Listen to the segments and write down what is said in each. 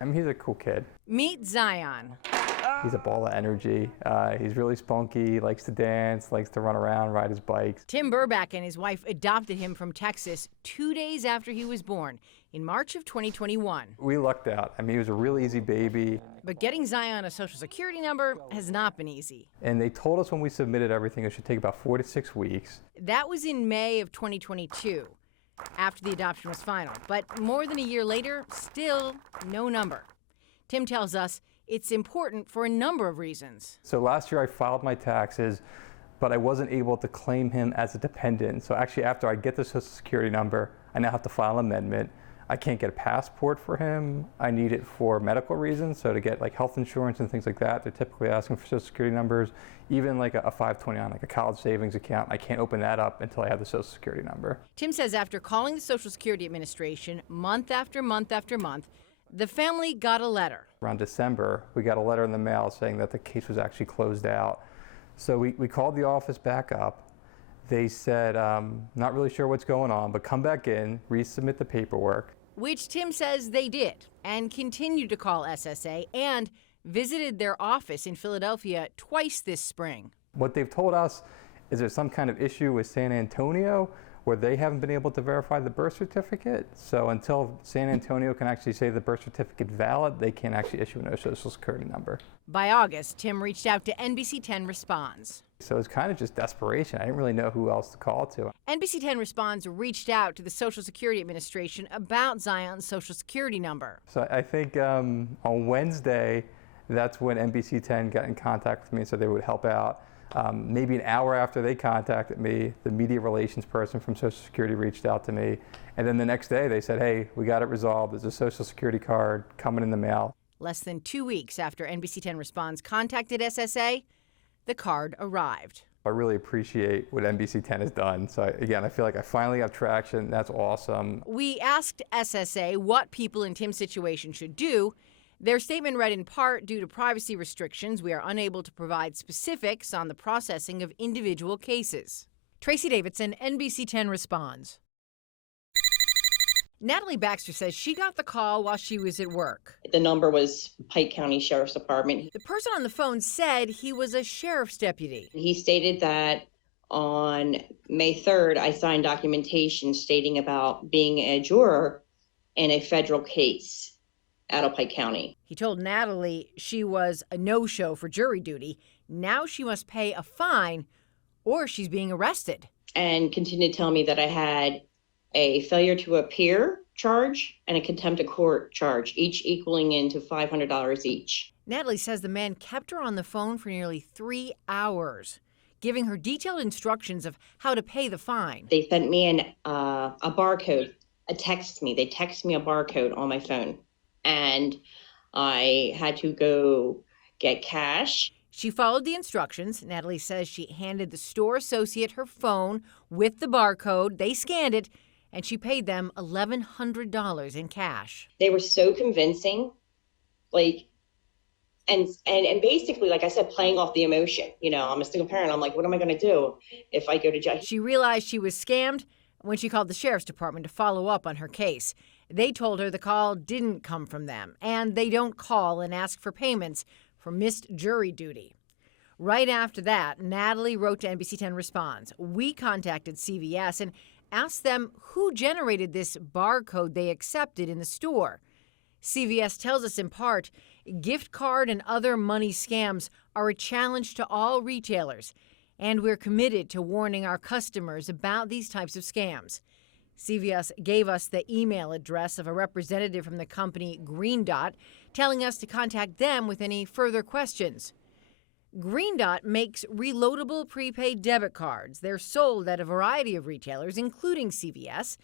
I mean, he's a cool kid. Meet Zion. He's a ball of energy. He's really spunky, likes to dance, likes to run around, ride his bikes. Tim Burback and his wife adopted him from Texas 2 days after he was born in March of 2021. We lucked out. I mean, he was a real easy baby. But getting Zion a social security number has not been easy. And they told us when we submitted everything it should take about 4 to 6 weeks. That was in May of 2022, after the adoption was final. But more than a year later, still no number. Tim tells us it's important for a number of reasons. So last year I filed my taxes, but I wasn't able to claim him as a dependent. So actually after I get the social security number, I now have to file an amendment. I can't get a passport for him. I need it for medical reasons. So to get like health insurance and things like that, they're typically asking for social security numbers. Even like a 529, like a college savings account, I can't open that up until I have the social security number. Tim says after calling the Social Security Administration month after month after month, the family got a letter. Around December, we got a letter in the mail saying that the case was actually closed out. So we called the office back up. They said, not really sure what's going on, but come back in, resubmit the paperwork. Which Tim says they did, and continued to call SSA and visited their office in Philadelphia twice this spring. What they've told us is there's some kind of issue with San Antonio where they haven't been able to verify the birth certificate. So until San Antonio can actually say the birth certificate valid, they can't actually issue a social security number. By August, Tim reached out to NBC10 Responds. So it's kind of just desperation. I didn't really know who else to call to. NBC10 Responds reached out to the Social Security Administration about Zion's social security number. So I think on Wednesday, that's when NBC10 got in contact with me so they would help out. Maybe an hour after they contacted me, the media relations person from Social Security reached out to me. And then the next day they said, hey, we got it resolved. There's a Social Security card coming in the mail. Less than 2 weeks after NBC10 Responds contacted SSA, the card arrived. I really appreciate what NBC10 has done. So again, I feel like I finally got traction. That's awesome. We asked SSA what people in Tim's situation should do. Their statement read in part, due to privacy restrictions, we are unable to provide specifics on the processing of individual cases. Tracy Davidson, NBC10 Responds. Natalie Baxter says she got the call while she was at work. The number was Pike County Sheriff's Department. The person on the phone said he was a sheriff's deputy. He stated that on May 3rd, I signed documentation stating about being a juror in a federal case out of Pike County. He told Natalie she was a no-show for jury duty. Now she must pay a fine or she's being arrested. And continued to tell me that I had a failure to appear charge and a contempt of court charge, each equaling into $500 each. Natalie says the man kept her on the phone for nearly 3 hours, giving her detailed instructions of how to pay the fine. They sent me a barcode, they text me a barcode on my phone, and I had to go get cash. She followed the instructions. Natalie says she handed the store associate her phone with the barcode. They scanned it, and she paid them $1,100 in cash. They were so convincing, and basically, like I said, playing off the emotion. You know, I'm a single parent. I'm like, what am I going to do if I go to jail? She realized she was scammed when she called the sheriff's department to follow up on her case. They told her the call didn't come from them, and they don't call and ask for payments for missed jury duty. Right after that, Natalie wrote to NBC10 Responds. We contacted CVS and asked them who generated this barcode they accepted in the store. CVS tells us in part, gift card and other money scams are a challenge to all retailers, and we're committed to warning our customers about these types of scams. CVS gave us the email address of a representative from the company Green Dot, telling us to contact them with any further questions. Green Dot makes reloadable prepaid debit cards. They're sold at a variety of retailers, including CVS.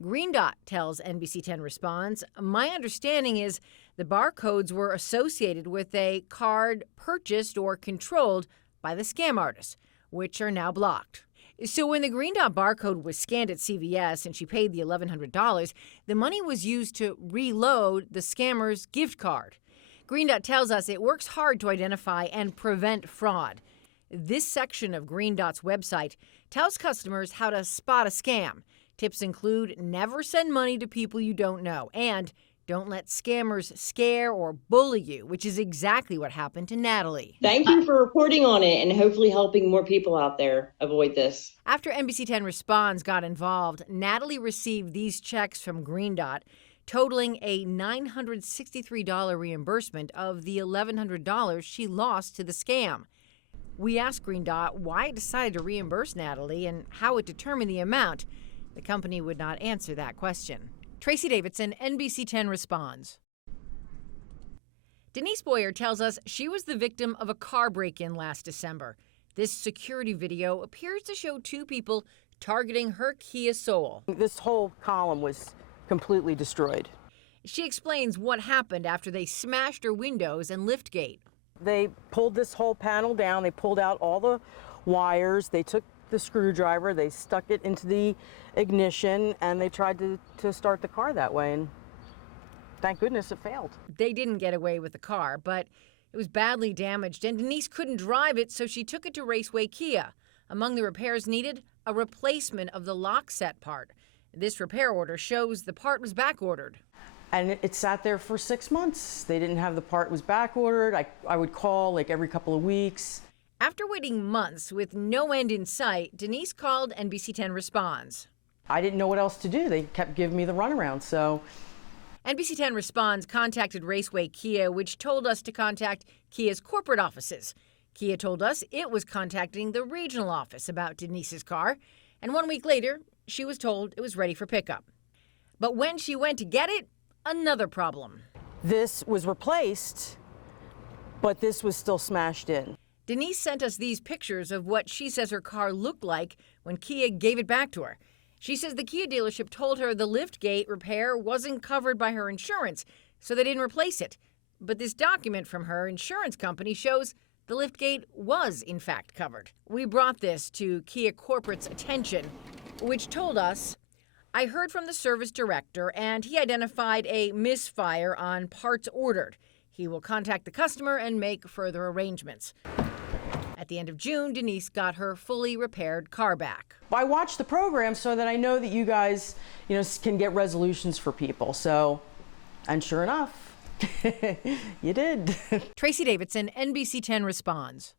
Green Dot tells NBC10 Responds, my understanding is the barcodes were associated with a card purchased or controlled by the scam artist, which are now blocked. So when the Green Dot barcode was scanned at CVS and she paid the $1,100, the money was used to reload the scammer's gift card. Green Dot tells us it works hard to identify and prevent fraud. This section of Green Dot's website tells customers how to spot a scam. Tips include never send money to people you don't know and Don't let scammers scare or bully you, which is exactly what happened to Natalie. Thank you for reporting on it and hopefully helping more people out there avoid this. After NBC10 Responds got involved, Natalie received these checks from Green Dot, totaling a $963 reimbursement of the $1,100 she lost to the scam. We asked Green Dot why it decided to reimburse Natalie and how it determined the amount. The company would not answer that question. Tracy Davidson, NBC10 Responds. Denise Boyer tells us she was the victim of a car break-in last December. This security video appears to show two people targeting her Kia Soul. This whole column was completely destroyed. She explains what happened after they smashed her windows and liftgate. They pulled this whole panel down, they pulled out all the wires, they took the screwdriver, they stuck it into the ignition, and they tried to start the car that way, and thank goodness it failed. They didn't get away with the car, but it was badly damaged, and Denise couldn't drive it, so she took it to Raceway Kia. Among the repairs needed, a replacement of the lock set part. This repair order shows the part was back ordered. And it sat there for 6 months. They didn't have the part, was back ordered. I would call like every couple of weeks. After waiting months with no end in sight, Denise called NBC10 Responds. I didn't know what else to do. They kept giving me the runaround, so. NBC10 Responds contacted Raceway Kia, which told us to contact Kia's corporate offices. Kia told us it was contacting the regional office about Denise's car, and 1 week later, she was told it was ready for pickup. But when she went to get it, another problem. This was replaced, but this was still smashed in. Denise sent us these pictures of what she says her car looked like when Kia gave it back to her. She says the Kia dealership told her the liftgate repair wasn't covered by her insurance, so they didn't replace it. But this document from her insurance company shows the liftgate was, in fact, covered. We brought this to Kia Corporate's attention, which told us, I heard from the service director, and he identified a misfire on parts ordered. He will contact the customer and make further arrangements. At the end of June, Denise got her fully repaired car back. I watch the program so that I know that you guys, can get resolutions for people. So, and sure enough, you did. Tracy Davidson, NBC10 Responds.